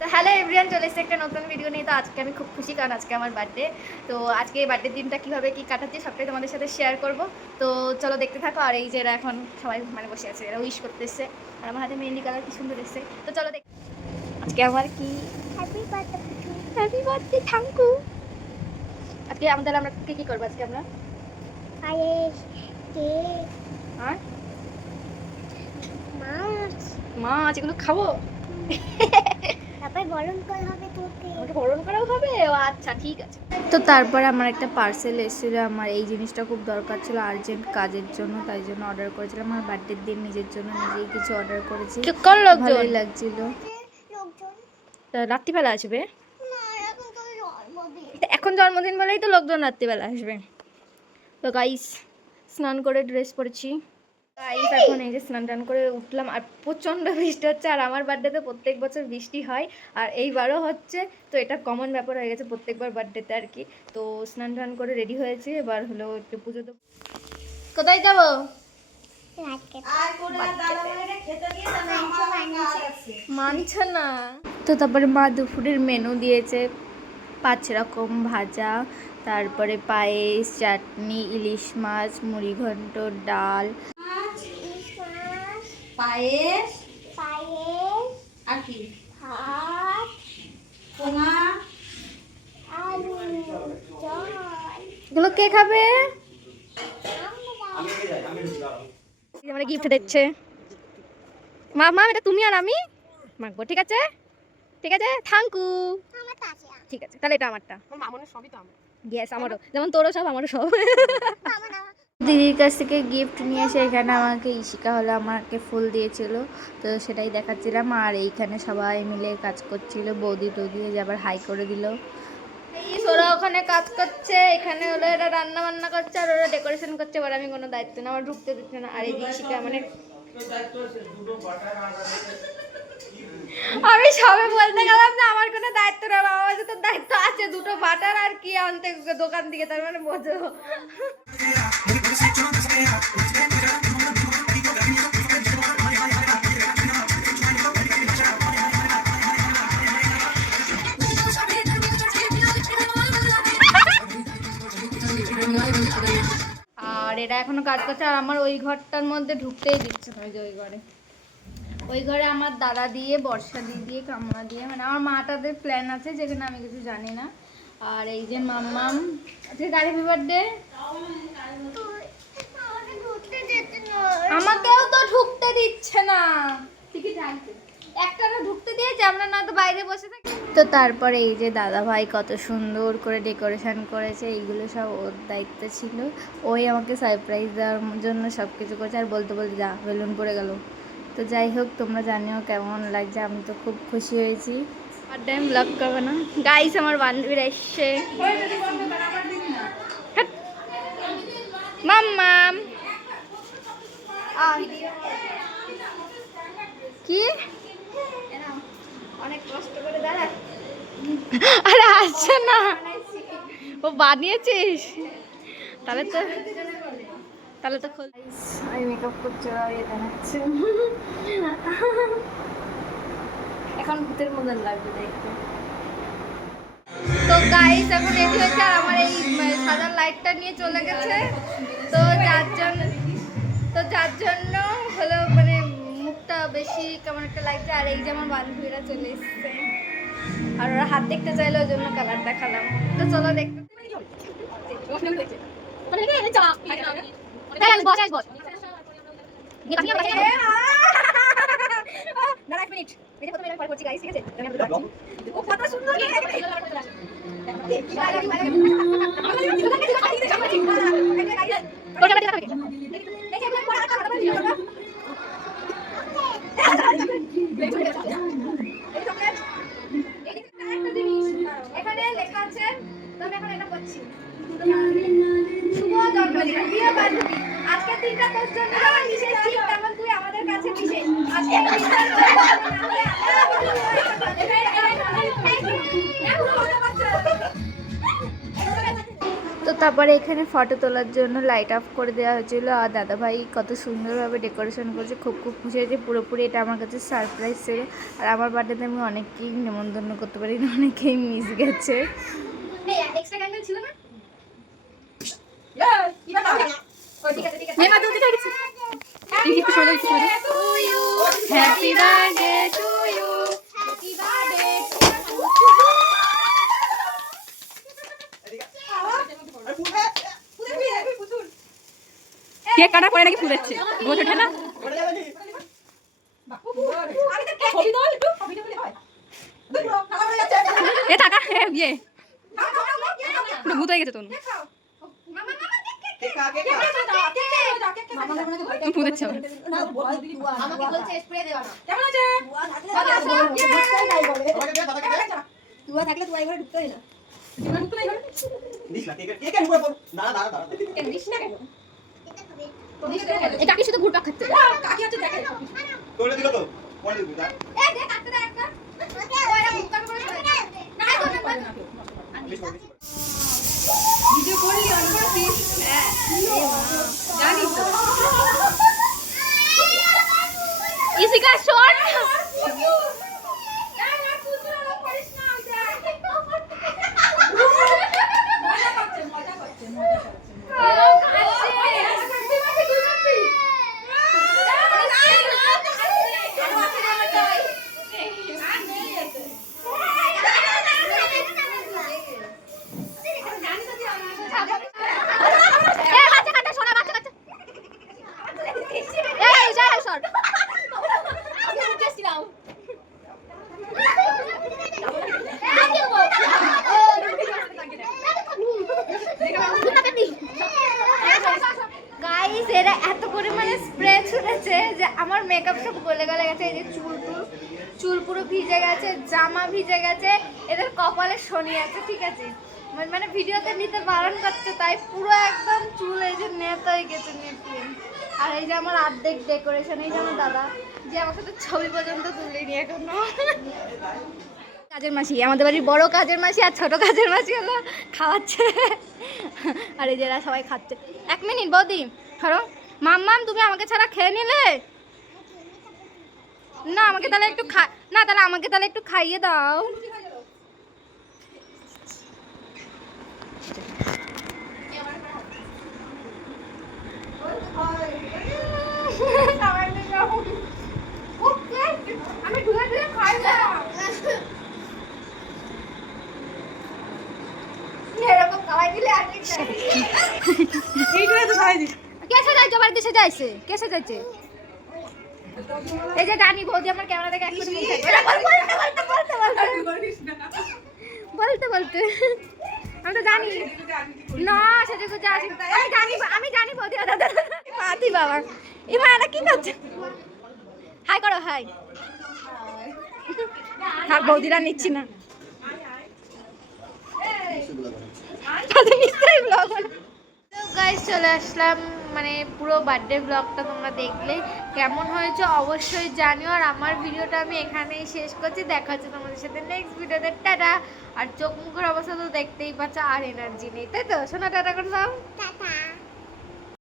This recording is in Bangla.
তো হ্যালো এভরিওয়ান, চলে এসেছে একটা নতুন ভিডিও নিয়ে। তো আজকে আমি খুব খুশি, কারণ আজকে আমার বার্থডে। তো আজকে এই বার্থডে দিনটা কীভাবে কী কাটাচ্ছি সবটাই তোমাদের সাথে শেয়ার করব। তো চলো দেখতে থাকো। আর এই যে এরা এখন সবাই বসে আছে, এরা উইশ করতে এসছে। আর আমার হাতে মেহেন্দি কালার কি সুন্দর এসছে। তো চলো দেখ আজকে আমার কি হ্যাপি বার্থডে থ্যাংকু। আজকে আমরা কী করবো আজকে আমরা পায়েস কেক আর মাছ এগুলো খাবো। তারপর গরম করা হবে তোকে। আমাকে বরণ করাও হবে? ও আচ্ছা, ঠিক আছে। তো তারপরে আমার একটা পার্সেল এসেছিল। আমার এই জিনিসটা খুব দরকার ছিল আর্জেন্ট কাজের জন্য, তাই জন্য অর্ডার করেছিলাম। আমার বার্থডের দিন নিজের জন্য নিজেই কিছু অর্ডার করেছি। ভালোই লাগছিল। তা রাত্রিবেলা আসবে? এখন জন্মদিন বলেই তো লোকজন রাত্রিবেলা আসবে। তো গাইস স্নান করে ড্রেস পরেছি। গাইস এখন এই যে স্নান টান করে উঠলাম, আর প্রচণ্ড বৃষ্টি হচ্ছে। আর আমার বার্থডেতে প্রত্যেক বছর বৃষ্টি হয়, আর এইবারও হচ্ছে। তো এটা কমন ব্যাপার হয়ে গেছে প্রত্যেকবার বার্থডেতে আর কি। তো স্নান টান করে রেডি হয়েছি, এবার হলো একটু পুজো দেবো। কোথায় যাবো? মানছে না। তো তারপরে মা দুপুরের মেনু দিয়েছে 5 রকম ভাজা, তারপরে পায়েস, চাটনি, ইলিশ মাছ, মুড়িঘণ্ট, ডাল, পায়েস আর কি ভাত পোঙা। আলু জল এগুলো কে খাবে? আমরা গিফট দিচ্ছে মা। মা এটা তুমি আর আমি মাখবো, ঠিক আছে? ঠিক আছে, থ্যাংকু। ঠিক আছে, তাহলে এটা আমারটা। গ্যাস আমারও, যেমন তোরও সব আমারও সব। দিদির কাছ থেকে গিফট নিয়ে এসে এখানে আমাকে ইশিকা হলো আমাকে ফুল দিয়েছিল, তো সেটাই দেখাচ্ছিলাম। আর এইখানে সবাই মিলে কাজ করছিল, বৌদি টৌদি আবার হাই করে দিল। ওরা ওখানে কাজ করছে, এখানে হলো এরা রান্না বান্না করছে, আর ওরা ডেকোরেশন করছে। এবার আমি কোনো দায়িত্ব না, আমার ঢুকতে দিচ্ছে না। আর এই ইশিকা আমি সবে বলতে গেলাম যে আমার কোনো দায়িত্ব না, আমার তো দায়িত্ব আছে দুটো বাটার আর কি আনতে দোকান থেকে, তার মানে বোঝো। আর এরা এখনো কাজ করছে, আর আমার ওই ঘরটার মধ্যে ঢুকতেই দিচ্ছে না। ওই ঘরে আমার দাদা দিয়ে, বর্ষা দিয়ে, কামনা দিয়ে, মানে আমার মাটাদের প্ল্যান আছে যেখানে আমি কিছু জানি না। আর এই যে মাম্মাম আজকে হ্যাপি বার্থডে। আমাকেও তো ঢুকতে দিচ্ছে না, একটা ঢুকতে দিয়েছে, আমরা না তো বাইরে বসে থাকি। তো তারপরে এই যে দাদা ভাই কত সুন্দর করে ডেকোরেশন করেছে, এইগুলো সব ওর দায়িত্ব ছিল। ওই আমাকে সারপ্রাইজ দেওয়ার জন্য সব কিছু করেছে। আর বলতে বলতে যা বেলুন পড়ে গেল। তো যাই হোক, তোমরা জানিও কেমন লাগছে। আমি তো খুব খুশি হয়েছি। আর টাইম ব্লগ করবে না গাইস, আমার বান্ধবীরা এসছে। মাম্মাম কি অনেক কষ্ট করে দাঁড়া। আরে আসছে না, ও বানিয়েছিস? তাহলে তো খোল। আমি মেকআপ করছি, এখন ভূতের মতন লাগবে দেখতে। তো গাইস এখন রেডি হয়েছে, আর আমার এই সাদা লাইটটা নিয়ে চলে গেছে। তো যার জন্য হলো মানে মুখটা বেশি কেমন একটা লাগছে। আর এই যে আমার বান্ধবীরা চলে এসছে, আর ওরা হাত দেখতে চাইলো, ওই জন্য কালার দেখালাম। তো চলো দেখতে। এখানে লেখা আছে, আমি এখন এটা করছি। শুভ জন্মদিন প্রিয় বান্ধবী, আজকের দিনটা তোর জন্য যেমন বিশেষ, ঠিক তেমন তুই আমাদের কাছে বিশেষ। আজকের তো তারপরে এখানে ফটো তোলার জন্য লাইট অফ করে দেওয়া হয়েছিল, আর দাদাভাই কত সুন্দরভাবে ডেকোরেশন করেছে, খুব খুব খুশি হয়েছে। পুরোপুরি এটা আমার কাছে সারপ্রাইজ ছিল। আর আমার বার্থডেতে আমি অনেককেই নেমন্তন্ন করতে পারি না, অনেকেই মিস গেছে। এক্সট্রা ক্যান্ডেল ছিল না? Happy birthday to you, happy birthday. Cake কাটার পরে নাকি ফুল যাচ্ছে, গোছ ওঠে না। এ টাকা ইয়ে পুরো ভূত হয়ে গেছে তো, ফুল যাচ্ছে আবার। আমাকে বলছে স্প্রে দেওয়া না। তুয়া থাকলে তুয়া ঘরে ঢুকতেই না। এই কাকি শুধু ঘুরপাক খাচ্ছে। इसी का शॉट গাইস এরা এত পরিমাণে স্প্রে ছুটেছে যে আমার মেকআপ সব গলে গলে গেছে। এই যে চুল পুরো ভিজে গেছে, জামা ভিজে গেছে, এদের কপালে শনি আছে, ঠিক আছে। মানে ভিডিওতে নিতে বারণ করছে, তাই পুরো একদম চুল এই যে নেত হয়ে গেছে, নেতিয়ে। আর এই যে আমার অর্ধেক ডেকোরেশন, এই যে আমার দাদা যে আমার সাথে ছবি পর্যন্ত তুলিনি এখনো। কাজের মাসি, আমাদের বাড়ির বড় কাজের মাসি আর ছোট কাজের মাসি হলো খাওয়াচ্ছে। আর এই যে এরা সবাই খাচ্ছে। 1 মিনিট বৌদি, ধরো মাম্মাম, তুমি আমাকে ছাড়া খেয়ে নিলে না? আমাকে তাহলে একটু তাহলে আমাকে তাহলে একটু খাইয়ে দাও। আমি ধুয়ে ধুয়ে খাই না এরকম খাওয়াই দিলে। আর এইটাই তো খাই দিই। কেসে যাইছে বাড়িতে, সে যাইছে কেসে যাইছে? এই যে জানি বৌদি আমার ক্যামেরা থেকে একটু বলতে বলতে আমি তো জানি না সেটা কিছু আসি। আমি জানি বৌদি পাতি বাবা এবার এটা কি করছে? হাই করো, হাই। হ্যাঁ বৌদিরা নিচ্ছি না, নিশ্চয়ই ব্লগ গাইস চলে আসলাম। মানে পুরো বার্থডে ব্লগটা তোমরা দেখলে কেমন হয়েছে অবশ্যই জানিও। আর আমার ভিডিওটা আমি এখানেই শেষ করছি। দেখা হচ্ছে তোমাদের সাথে নেক্সট ভিডিওতে। টাটা। আর চোখ মুখের অবস্থা তো দেখতেই পাচ্ছ, আর এনার্জি নেই, তাই তো? শোনা টাটা করে দাও। টাটা।